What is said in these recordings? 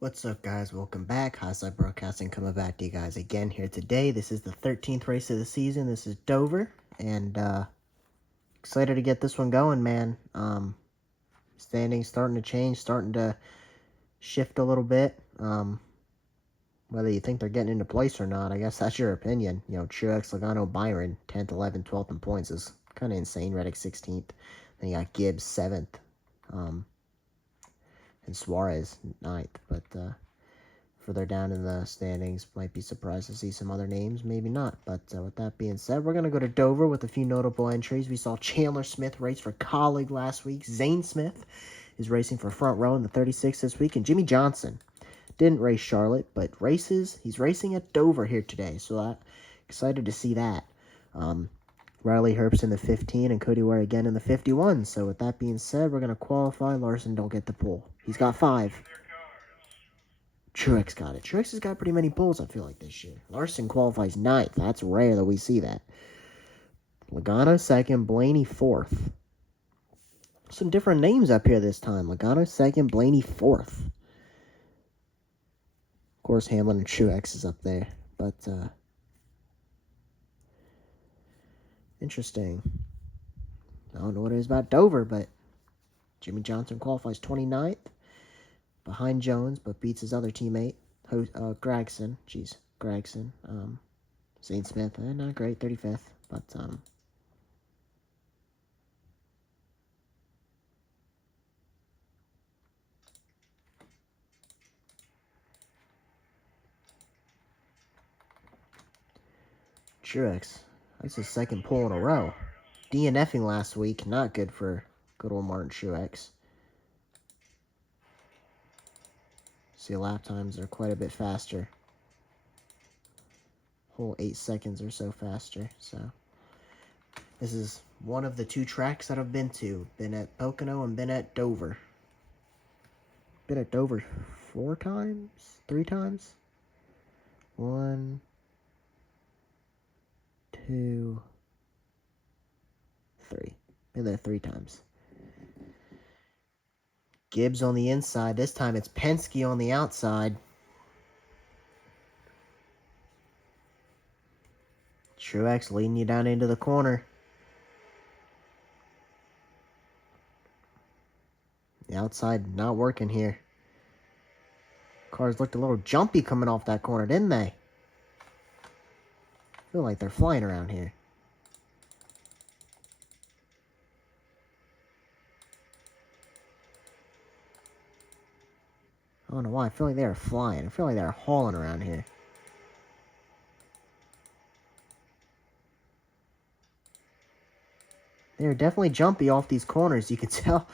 What's up, guys? Welcome back. Highside Broadcasting coming back to you guys again here today. This is the 13th race of the season. This is Dover, and excited to get this one going, man. Standings starting to change, starting to shift a little bit. Whether you think they're getting into place or not, I guess that's your opinion. You know, Truex, Logano, Byron, 10th, 11th, 12th in points is kind of insane. Reddick 16th. Then you got Gibbs 7th, and Suarez 9th, but further down in the standings. Might be surprised to see some other names, maybe not. But with that being said, we're going to go to Dover with a few notable entries. We saw Chandler Smith race for Colleague last week. Zane Smith is racing for Front Row in the 36 this week. And Jimmy Johnson didn't race Charlotte, but he's racing at Dover here today. So I'm excited to see that. Riley Herbst in the 15 and Cody Ware again in the 51. So with that being said, we're going to qualify. Larson don't get the pole. He's got 5. Truex got it. Truex has got pretty many poles, I feel like, this year. Larson qualifies 9th. That's rare that we see that. Logano 2nd, Blaney 4th. Some different names up here this time. Logano 2nd, Blaney 4th. Of course, Hamlin and Truex is up there. But, interesting. I don't know what it is about Dover, but Jimmy Johnson qualifies 29th. Behind Jones, but beats his other teammate, Gregson. Gregson. Zane Smith, not great, 35th, but Truex, that's his second pole in a row. DNFing last week, not good for good old Martin Truex. See, lap times are quite a bit faster. Whole 8 seconds or so faster. So this is one of the 2 tracks that I've been to. Been at Pocono and been at Dover. Been at Dover 4 times? 3 times? 1, 2, 3. Been there 3 times. Gibbs on the inside. This time it's Penske on the outside. Truex leading you down into the corner. The outside not working here. Cars looked a little jumpy coming off that corner, didn't they? Feel like they're flying around here. I don't know why. I feel like they are flying. I feel like they're hauling around here. They're definitely jumpy off these corners. You can tell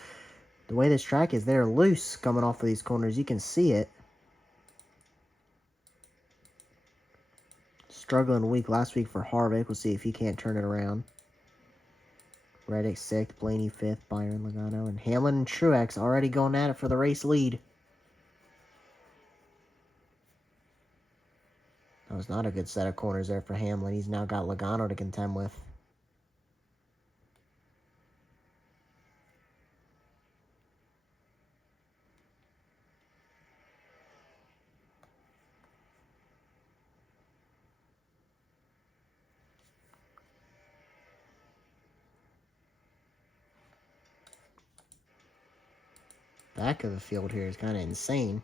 the way this track is. They're loose coming off of these corners. You can see it. Struggling week last week for Harvick. We'll see if he can't turn it around. Reddick 6th, Blaney 5th, Byron, Logano, and Hamlin and Truex already going at it for the race lead. That was not a good set of corners there for Hamlin. He's now got Logano to contend with. Back of the field here is kind of insane.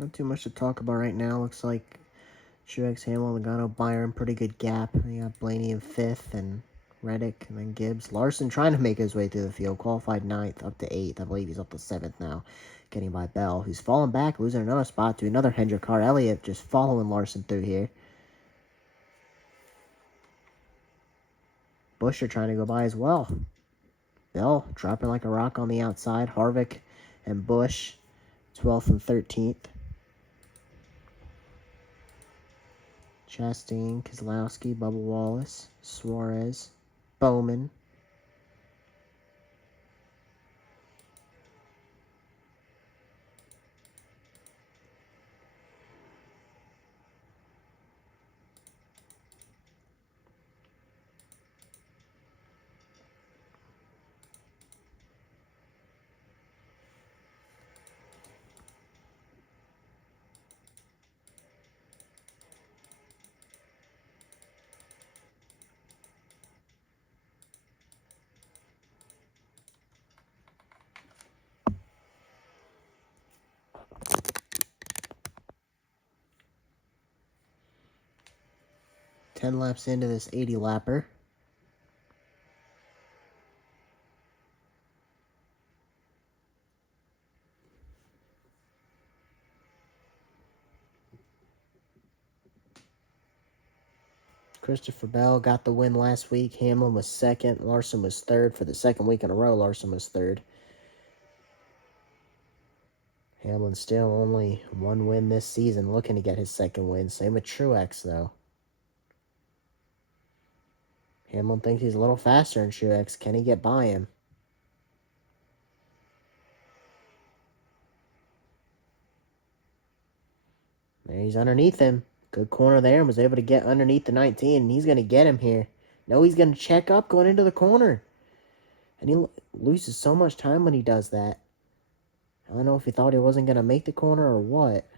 Not too much to talk about right now. Looks like Truex, Hamlin, Logano, Byron, pretty good gap. You got Blaney in 5th and Reddick, and then Gibbs. Larson trying to make his way through the field. Qualified 9th, up to 8th. I believe he's up to 7th now. Getting by Bell, who's falling back, losing another spot to another Hendrick car. Elliott just following Larson through here. Busher trying to go by as well. Bell dropping like a rock on the outside. Harvick and Bush, 12th and 13th. Chastain, Keselowski, Bubba Wallace, Suarez, Bowman. Ten laps into this 80-lapper. Christopher Bell got the win last week. Hamlin was second. Larson was third. For the second week in a row, Larson was third. Hamlin still only one win this season, looking to get his second win. Same with Truex, though. Hamlin thinks he's a little faster than Truex. Can he get by him? There, he's underneath him. Good corner there, and was able to get underneath the 19, and he's going to get him here. No, he's going to check up going into the corner. And he loses so much time when he does that. I don't know if he thought he wasn't going to make the corner or what.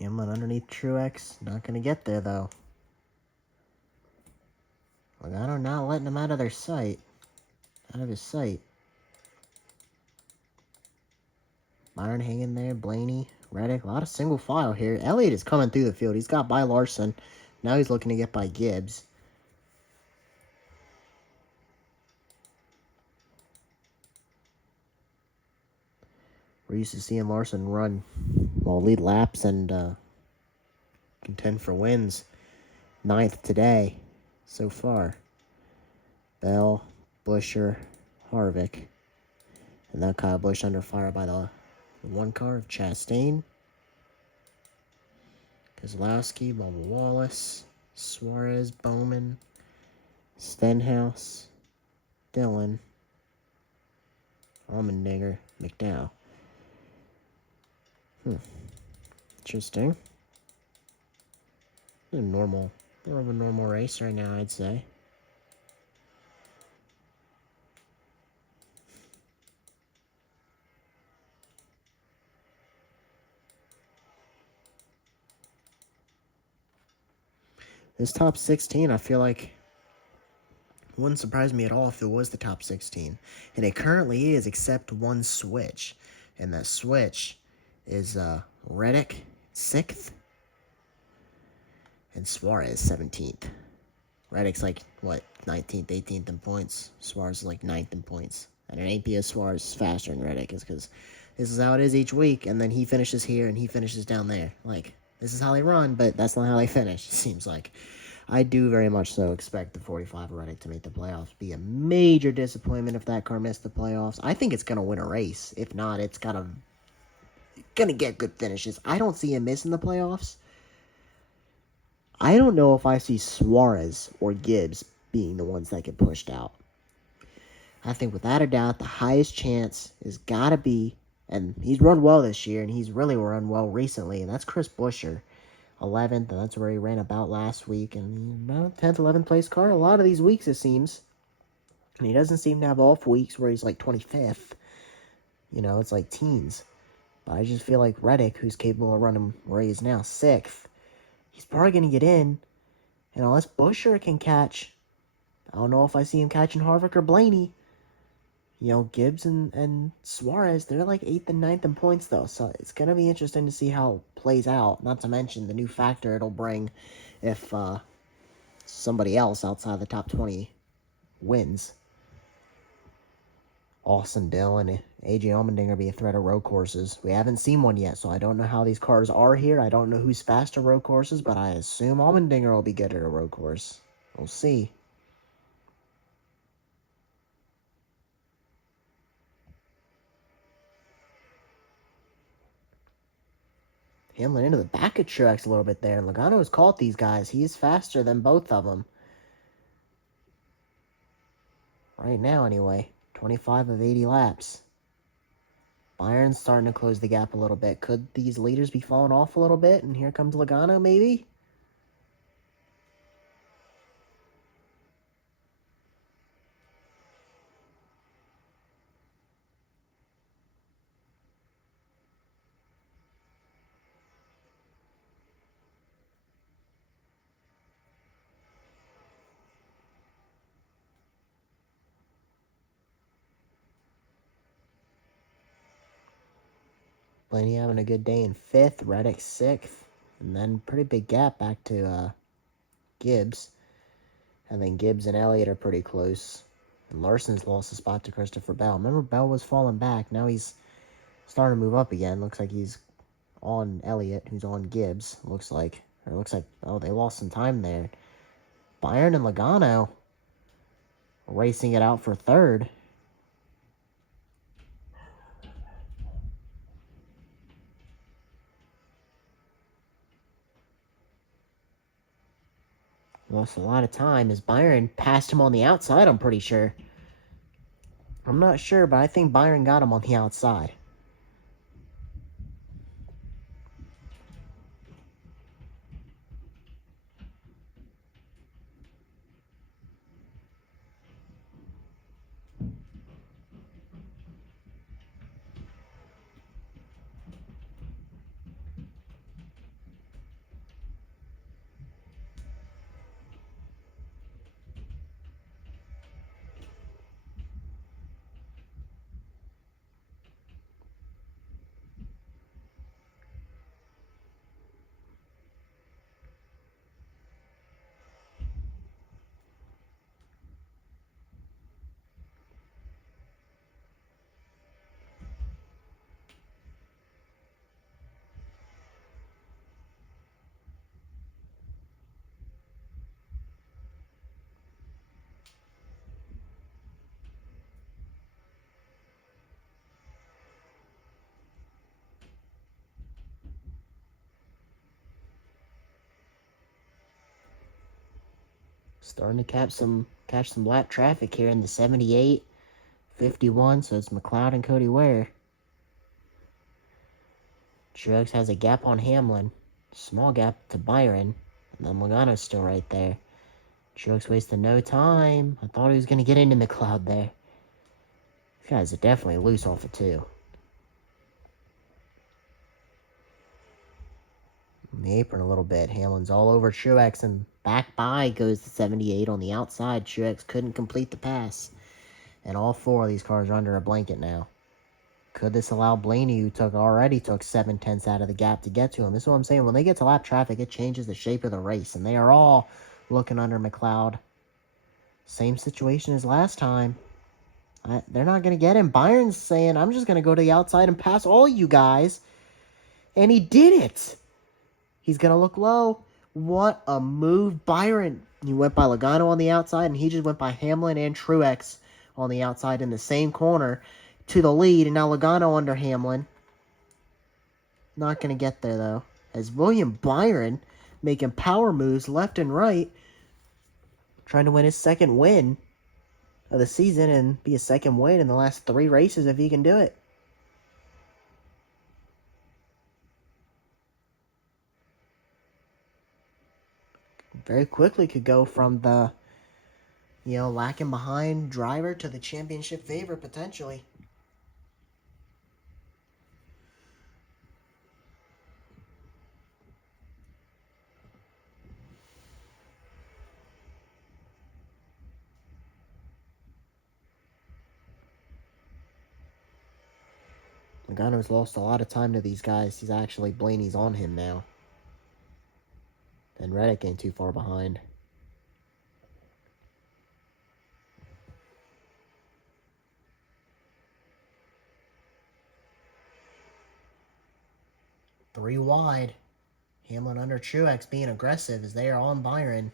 Hamlin underneath Truex. Not going to get there, though. Logano not letting him out of their sight. Out of his sight. Byron hanging there. Blaney. Reddick. A lot of single file here. Elliott is coming through the field. He's got by Larson. Now he's looking to get by Gibbs. We're used to seeing Larson run, lead laps and contend for wins. 9th today so far. Bell, Busher, Harvick. And that Kyle Busch under fire by the one car of Chastain. Keselowski, Bubba Wallace, Suarez, Bowman, Stenhouse, Dillon, Allmendinger, McDowell. Interesting. More of a normal race right now, I'd say. This top 16, I feel like, wouldn't surprise me at all if it was the top 16. And it currently is, except one switch. And that switch is Reddick, 6th, and Suarez, 17th. Reddick's like, 19th, 18th in points. Suarez is like 9th in points. And it ain't because Suarez is faster than Reddick. It's because this is how it is each week, and then he finishes here and he finishes down there. Like, This is how they run, but that's not how they finish, it seems like. I do very much so expect the 45 Reddick to make the playoffs. Be a major disappointment if that car missed the playoffs. I think it's going to win a race. If not, it's gonna get good finishes. I don't see him missing the playoffs. I don't know if I see Suarez or Gibbs being the ones that get pushed out. I think without a doubt, the highest chance is got to be, and he's run well this year, and he's really run well recently, and that's Chris Buescher, 11th, and that's where he ran about last week, and about 10th, 11th place car a lot of these weeks, it seems. And he doesn't seem to have off weeks where he's like 25th. It's like teens. But I just feel like Reddick, who's capable of running where he is now, 6th, he's probably going to get in. And unless Buescher can catch, I don't know if I see him catching Harvick or Blaney. Gibbs and Suarez, they're like 8th and 9th in points, though. So it's going to be interesting to see how it plays out. Not to mention the new factor it'll bring if somebody else outside the top 20 wins. Austin Dillon and AJ Allmendinger be a threat of road courses. We haven't seen one yet, so I don't know how these cars are here. I don't know who's fast at road courses, but I assume Allmendinger will be good at a road course. We'll see. Hamlin into the back of Truex a little bit there. And Logano's caught these guys. He's faster than both of them. Right now, anyway. 25 of 80 laps. Byron's starting to close the gap a little bit. Could these leaders be falling off a little bit? And here comes Logano, maybe? Blaney having a good day in 5th. Reddick 6th. And then pretty big gap back to Gibbs. And then Gibbs and Elliott are pretty close. And Larson's lost a spot to Christopher Bell. Remember, Bell was falling back. Now he's starting to move up again. Looks like he's on Elliott, who's on Gibbs. Looks like, oh, they lost some time there. Byron and Logano racing it out for 3rd. Lost a lot of time as Byron passed him on the outside, I'm pretty sure. I'm not sure, but I think Byron got him on the outside. Starting to catch some lap traffic here in the 78, 51, so it's McLeod and Cody Ware. Truex has a gap on Hamlin. Small gap to Byron. And then Logano's still right there. Truex wasted no time. I thought he was going to get into McLeod there. These guys are definitely loose off of 2. On the apron a little bit. Hamlin's all over Truex, and back by goes the 78 on the outside. Truex couldn't complete the pass. And all 4 of these cars are under a blanket now. Could this allow Blaney, who already took 7/10 out of the gap, to get to him? This is what I'm saying. When they get to lap traffic, it changes the shape of the race. And they are all looking under McLeod. Same situation as last time. They're not going to get him. Byron's saying, I'm just going to go to the outside and pass all you guys. And he did it. He's going to look low. What a move. Byron, he went by Logano on the outside, and he just went by Hamlin and Truex on the outside in the same corner to the lead. And now Logano under Hamlin. Not going to get there, though. As William Byron making power moves left and right, trying to win his second win of the season and be a second win in the last 3 races if he can do it. Very quickly could go from the, lacking behind driver to the championship favorite potentially. Logano's lost a lot of time to these guys. He's actually, Blaney's on him now. And Reddick ain't too far behind. Three wide. Hamlin under Truex being aggressive as they are on Byron.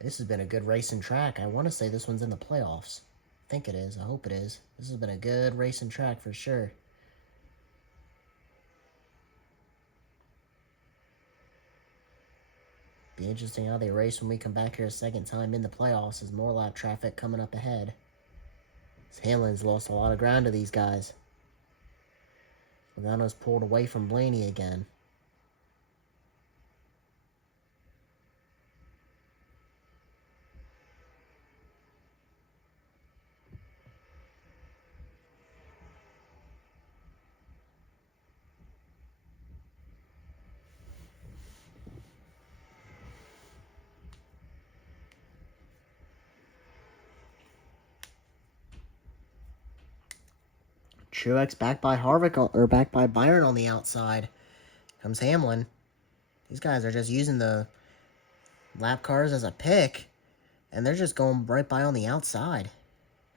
This has been a good racing track. I want to say this one's in the playoffs. I think it is. I hope it is. This has been a good racing track for sure. Be interesting how they race when we come back here a second time in the playoffs as more lap traffic coming up ahead. Hamlin's lost a lot of ground to these guys. Logano's pulled away from Blaney again. Truex back by Harvick, or back by Byron on the outside. Comes Hamlin. These guys are just using the lap cars as a pick, and they're just going right by on the outside.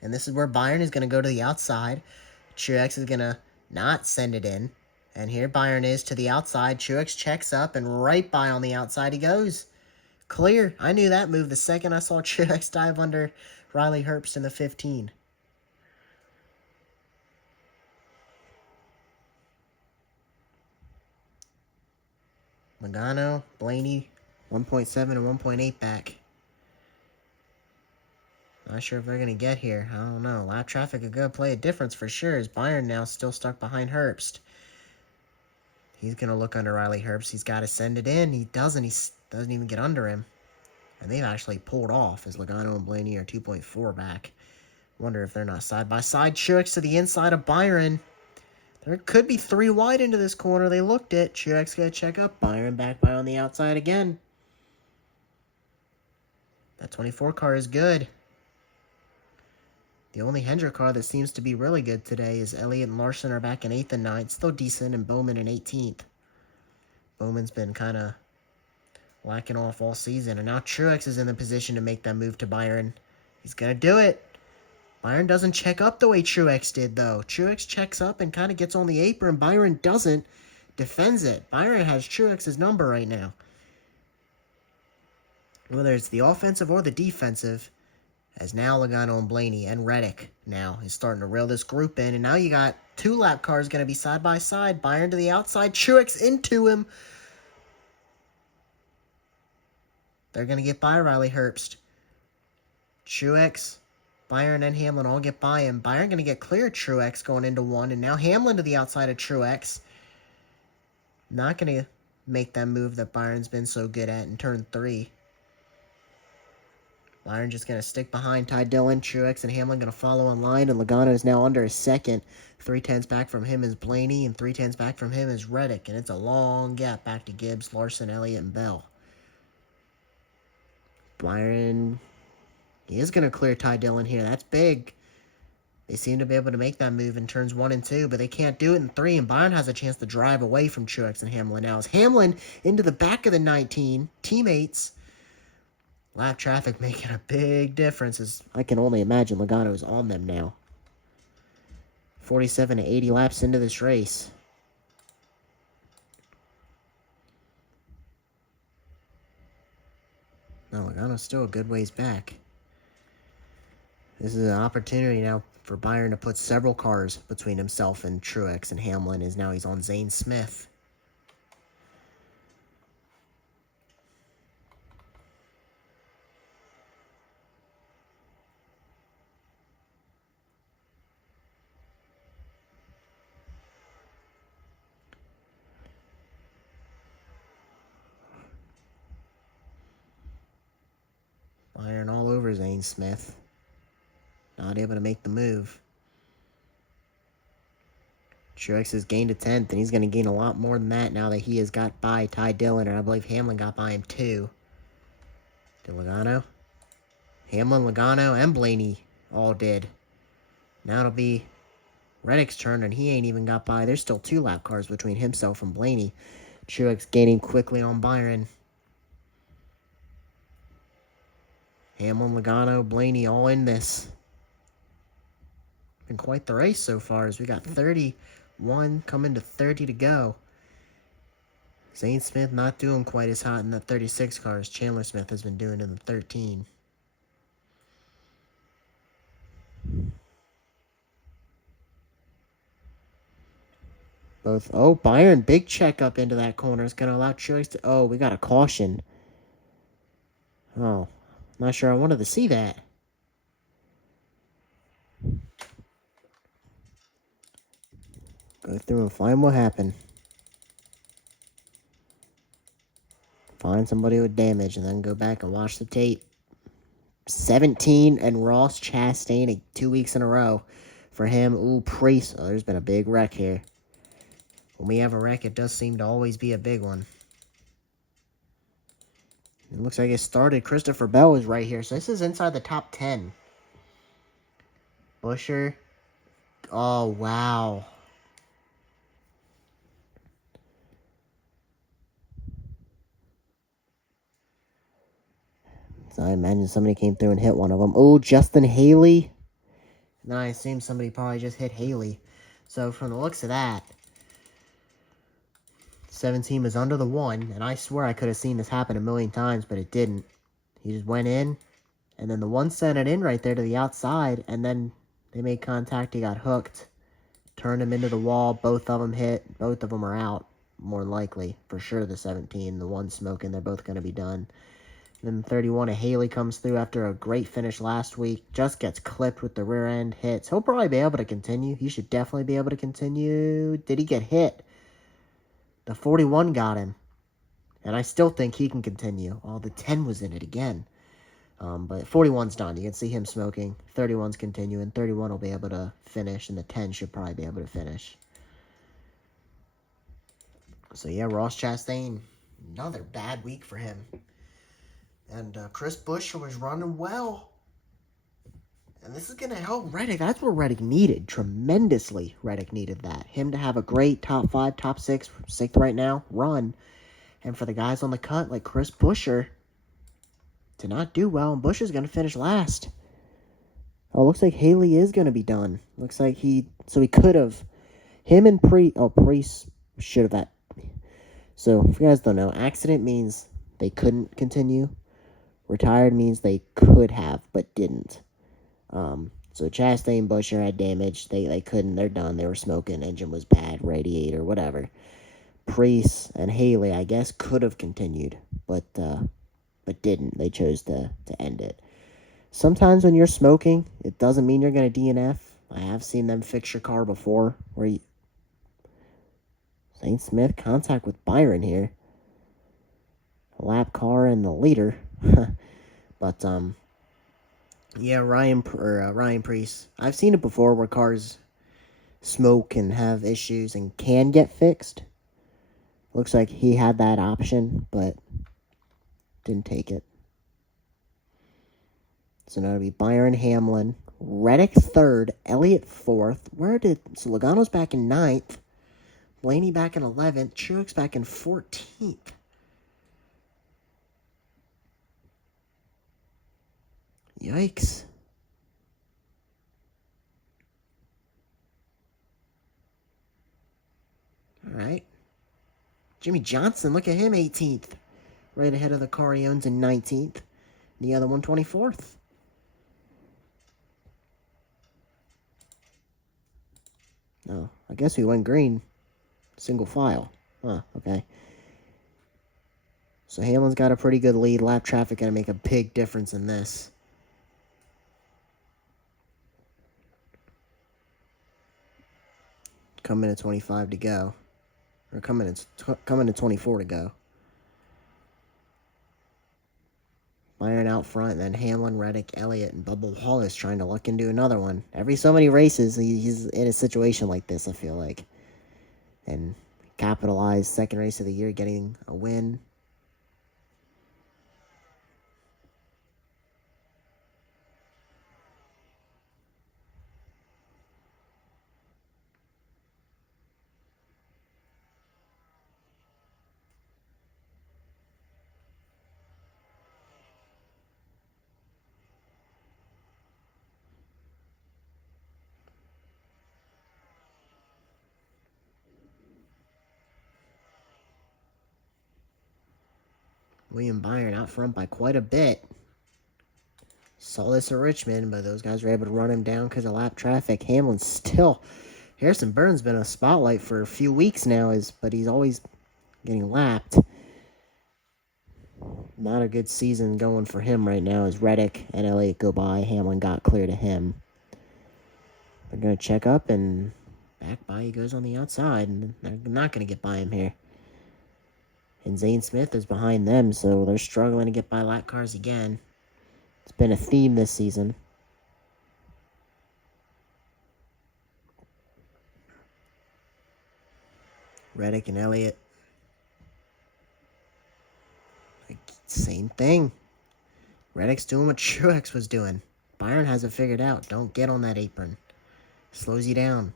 And this is where Byron is going to go to the outside. Truex is going to not send it in. And here Byron is to the outside. Truex checks up, and right by on the outside he goes. Clear. I knew that move the second I saw Truex dive under Riley Herbst in the 15. Logano, Blaney, 1.7 and 1.8 back. Not sure if they're going to get here. I don't know. Lap traffic is going to play a difference for sure, as Byron now still stuck behind Herbst. He's going to look under Riley Herbst. He's got to send it in. He doesn't. He doesn't even get under him. And they've actually pulled off, as Logano and Blaney are 2.4 back. Wonder if they're not side by side. Truex to the inside of Byron. There could be 3 wide into this corner. They looked it. Truex going to check up. Byron back by on the outside again. That 24 car is good. The only Hendrick car that seems to be really good today is Elliott and Larson are back in 8th and 9th. Still decent, and Bowman in 18th. Bowman's been kind of lacking off all season. And now Truex is in the position to make that move to Byron. He's going to do it. Byron doesn't check up the way Truex did, though. Truex checks up and kind of gets on the apron. Byron doesn't. Defends it. Byron has Truex's number right now. Whether it's the offensive or the defensive, as now Logano and Blaney and Reddick now is starting to reel this group in. And now you got 2 lap cars going to be side by side. Byron to the outside. Truex into him. They're going to get by Riley Herbst. Truex, Byron, and Hamlin all get by him. Byron going to get clear of Truex going into 1. And now Hamlin to the outside of Truex. Not going to make that move that Byron's been so good at in turn 3. Byron just going to stick behind Ty Dillon. Truex and Hamlin going to follow in line. And Logano is now under a second. 3/10 back from him is Blaney. And 3/10 back from him is Reddick. And it's a long gap back to Gibbs, Larson, Elliott, and Bell. Byron, he is going to clear Ty Dillon here. That's big. They seem to be able to make that move in turns 1 and 2, but they can't do it in 3. And Byron has a chance to drive away from Truex and Hamlin now. As Hamlin into the back of the 19 teammates. Lap traffic making a big difference, as I can only imagine Logano's on them now. 47 to 80 laps into this race. No, Logano's still a good ways back. This is an opportunity now for Byron to put several cars between himself and Truex, and Hamlin is now he's on Zane Smith. Byron all over Zane Smith. Not able to make the move. Truex has gained a 10th, and he's going to gain a lot more than that now that he has got by Ty Dillon, and I believe Hamlin got by him too. Did Logano? Hamlin, Logano, and Blaney all did. Now it'll be Reddick's turn, and he ain't even got by. There's still 2 lap cars between himself and Blaney. Truex gaining quickly on Byron. Hamlin, Logano, Blaney all in this. Been quite the race so far as we got 31 coming to 30 to go. Zane Smith not doing quite as hot in the 36 car as Chandler Smith has been doing in the 13. Oh, Byron, big check up into that corner. It's going to allow Truex to... Oh, we got a caution. Oh, not sure I wanted to see that. Go through and find what happened. Find somebody with damage and then go back and watch the tape. 17 and Ross Chastain 2 weeks in a row for him. Ooh, Priest. Oh, there's been a big wreck here. When we have a wreck, it does seem to always be a big one. It looks like it started. Christopher Bell is right here. So this is inside the top 10. Busher. Oh, wow. So I imagine somebody came through and hit one of them. Oh, Justin Haley. And then I assume somebody probably just hit Haley. So from the looks of that, 17 was under the 1. And I swear I could have seen this happen a million times, but it didn't. He just went in. And then the 1 sent it in right there to the outside. And then they made contact. He got hooked. Turned him into the wall. Both of them hit. Both of them are out. More than likely. For sure the 17. The 1 smoking. They're both going to be done. Then 31, Haley comes through after a great finish last week. Just gets clipped with the rear end hits. He'll probably be able to continue. He should definitely be able to continue. Did he get hit? The 41 got him. And I still think he can continue. Oh, the 10 was in it again. But 41's done. You can see him smoking. 31's continuing. 31 will be able to finish. And the 10 should probably be able to finish. So yeah, Ross Chastain. Another bad week for him. And Chris Buescher was running well. And this is going to help Reddick. That's what Reddick needed. Tremendously, Reddick needed that. Him to have a great top 5, top 6, 6th right now, run. And for the guys on the cut, like Chris Buescher, to not do well. And Buescher's going to finish last. Oh, looks like Haley is going to be done. Looks like so he could have. Him and Priest should have that. So, if you guys don't know, accident means they couldn't continue. Retired means they could have, but didn't. So Chastain, Buescher had damage. They couldn't. They're done. They were smoking. Engine was bad. Radiator, whatever. Priest and Haley, I guess, could have continued, but didn't. They chose to end it. Sometimes when you're smoking, it doesn't mean you're going to DNF. I have seen them fix your car before. St. Smith contact with Byron here. Lap car and the leader. But, yeah, Ryan Priest. I've seen it before where cars smoke and have issues and can get fixed. Looks like he had that option, but didn't take it. So now it'll be Byron, Hamlin, Reddick 3rd, Elliott 4th. So Logano's back in 9th, Blaney back in 11th, Truex back in 14th. Yikes. All right. Jimmy Johnson, look at him, 18th. Right ahead of the car he owns in 19th. The other one 24th. Oh, I guess we went green. Single file. Huh, okay. So Hamlin's got a pretty good lead. Lap traffic going to make a big difference in this. Coming at 25 to go. Or coming to 24 to go. Byron out front, and then Hamlin, Reddick, Elliott, and Bubba Wallace trying to luck into another one. Every so many races, he's in a situation like this, I feel like. And capitalized, second race of the year, getting a win. William Byron out front by quite a bit. Saw this at Richmond, but those guys were able to run him down because of lap traffic. Hamlin still... Harrison Burton's been a spotlight for a few weeks now, but he's always getting lapped. Not a good season going for him right now as Reddick and Elliott go by. Hamlin got clear to him. They're going to check up, and back by he goes on the outside, and they're not going to get by him here. And Zane Smith is behind them, so they're struggling to get by lap cars again. It's been a theme this season. Reddick and Elliott. Same thing. Reddick's doing what Truex was doing. Byron has it figured out. Don't get on that apron. Slows you down.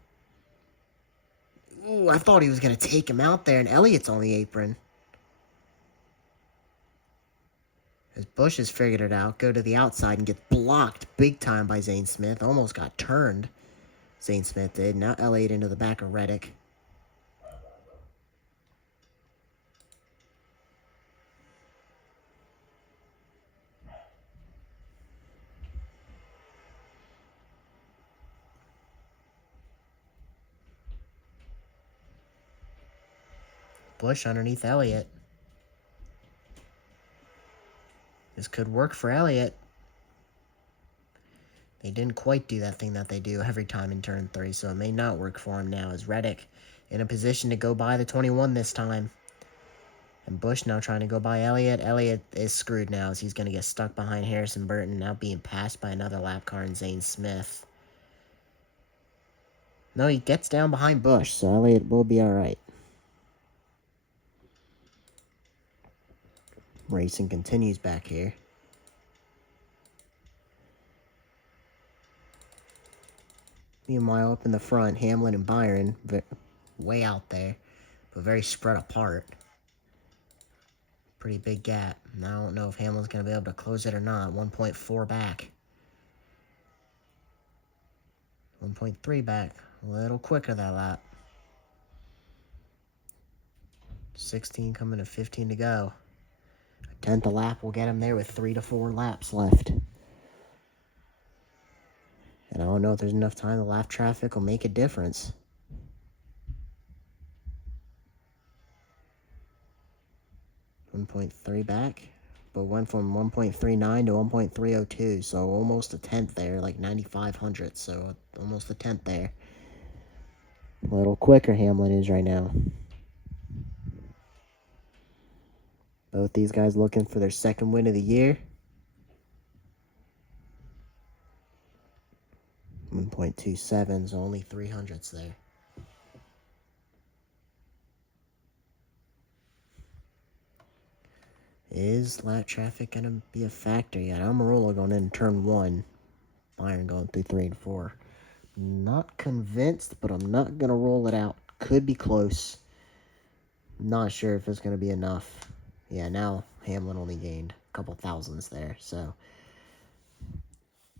Ooh, I thought he was going to take him out there, and Elliott's on the apron. As Busch has figured it out, go to the outside and get blocked big time by Zane Smith. Almost got turned. Zane Smith did. Now Elliott into the back of Reddick. Busch underneath Elliott. This could work for Elliott. They didn't quite do that thing that they do every time in turn 3, so it may not work for him now as Reddick in a position to go by the 21 this time. And Busch now trying to go by Elliott. Elliott is screwed now as he's going to get stuck behind Harrison Burton, now being passed by another lap car and Zane Smith. No, he gets down behind Busch, so Elliott will be alright. Racing continues back here. Meanwhile, up in the front, Hamlin and Byron, way out there, but very spread apart. Pretty big gap. Now I don't know if Hamlin's going to be able to close it or not. 1.4 back. 1.3 back. A little quicker that lap. 16 coming to 15 to go. A tenth a lap will get him there with 3 to 4 laps left. And I don't know if there's enough time. The lap traffic will make a difference. 1.3 back, but went from 1.39 to 1.302, so almost a tenth there, like 95 hundredths, so almost a tenth there. A little quicker Hamlin is right now. Both these guys looking for their second win of the year. 1.27, so only 3 hundredths there. Is lap traffic going to be a factor yet? Almirola going in turn 1. Byron going through 3 and 4. Not convinced, but I'm not going to roll it out. Could be close. Not sure if it's going to be enough. Yeah, now Hamlin only gained a couple thousandths there, so...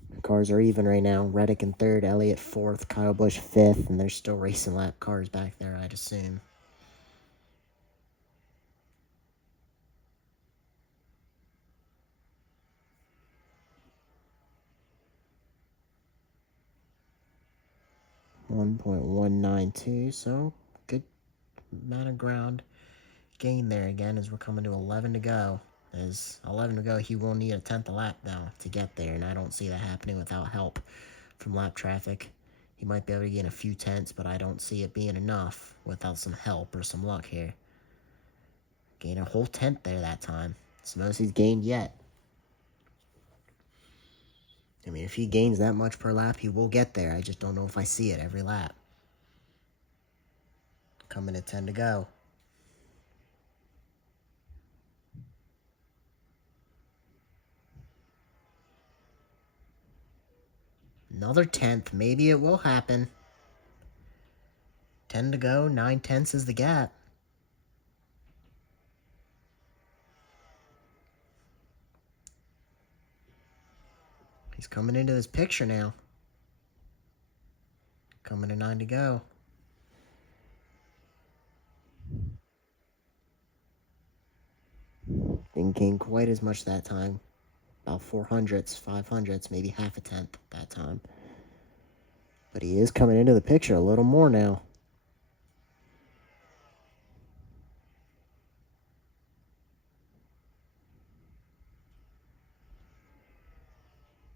The cars are even right now. Reddick in 3rd, Elliott 4th, Kyle Busch 5th, and they're still racing lap cars back there, I'd assume. 1.192, so good amount of ground gain there again as we're coming to 11 to go. As 11 to go, he will need a tenth of lap now to get there, and I don't see that happening without help from lap traffic. He might be able to gain a few tenths, but I don't see it being enough without some help or some luck here. Gain a whole tenth there that time. It's the most he's gained yet. I mean, if he gains that much per lap, he will get there. I just don't know if I see it every lap. Coming to 10 to go. Another tenth. Maybe it will happen. 10 to go. 9 tenths is the gap. He's coming into this picture now. Coming to 9 to go. Didn't gain quite as much that time. About 400ths, 500ths, maybe half a tenth that time. But he is coming into the picture a little more now.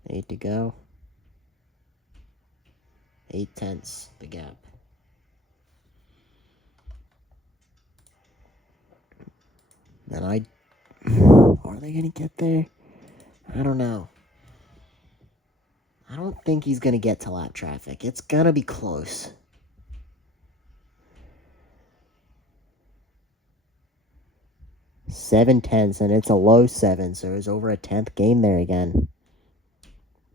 Eight to go. 8 tenths the gap. And are they going to get there? I don't know. I don't think he's going to get to lap traffic. It's going to be close. Seven tenths, and it's a low 7, so it's over a tenth gain there again.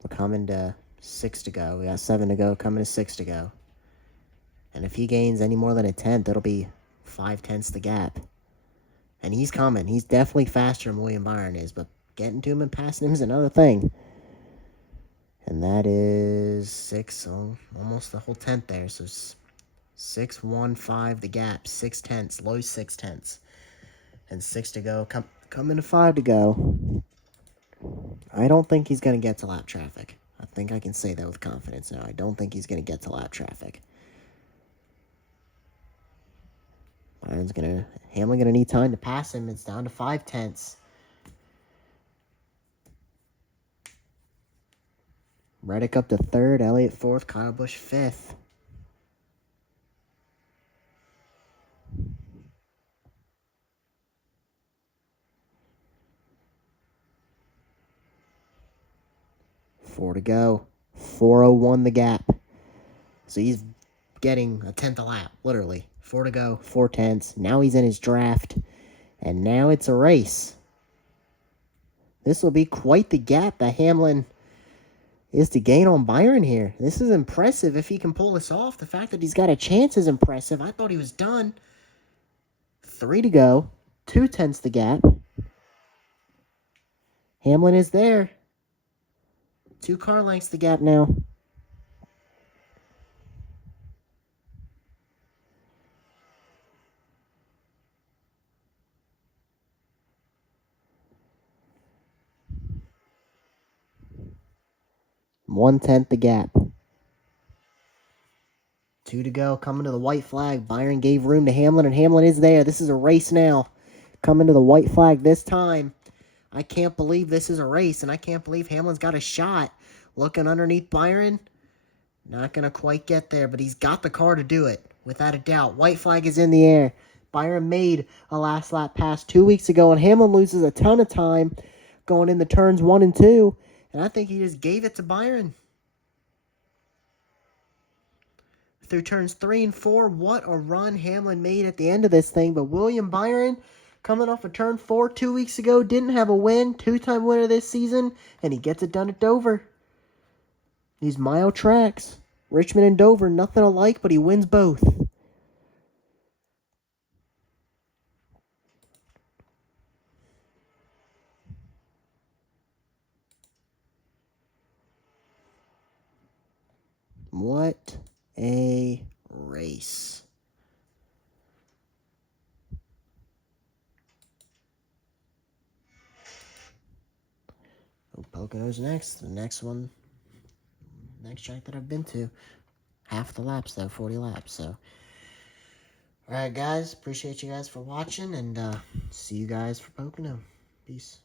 We're coming to 6 to go. We got 7 to go, coming to 6 to go. And if he gains any more than a tenth, it'll be 5 tenths the gap. And he's coming. He's definitely faster than William Byron is, but getting to him and passing him is another thing. And that is 6, so almost the whole tenth there. So 6.15 the gap, 6 tenths, low 6 tenths. And 6 to go, coming to 5 to go. I don't think he's going to get to lap traffic. I think I can say that with confidence now. I don't think he's going to get to lap traffic. Hamlin gonna need time to pass him. It's down to 5 tenths. Reddick up to 3rd, Elliott 4th, Kyle Busch 5th. Four to go. 4:01 the gap. So he's getting a tenth a lap, literally. 4 to go, 4 tenths. Now he's in his draft. And now it's a race. This will be quite the gap that Hamlin is to gain on Byron here. This is impressive if he can pull this off. The fact that he's got a chance is impressive. I thought he was done. 3 to go. 2 tenths the gap. Hamlin is there. 2 car lengths the gap now. One tenth the gap. 2 to go. Coming to the white flag. Byron gave room to Hamlin, and Hamlin is there. This is a race now. Coming to the white flag this time. I can't believe this is a race, and I can't believe Hamlin's got a shot. Looking underneath Byron. Not going to quite get there, but he's got the car to do it, without a doubt. White flag is in the air. Byron made a last lap pass 2 weeks ago, and Hamlin loses a ton of time going into turns 1 and 2, and I think he just gave it to Byron. Through turns 3 and 4, what a run Hamlin made at the end of this thing, but William Byron, coming off of turn 4 2 weeks ago, didn't have a win, 2-time winner this season, and he gets it done at Dover. These mile tracks, Richmond and Dover, nothing alike, but he wins both. What a race. Poconos next. The next one, next track that I've been to. half the laps, though, 40 laps. So, alright, guys. Appreciate you guys for watching, and see you guys for Pocono. Peace.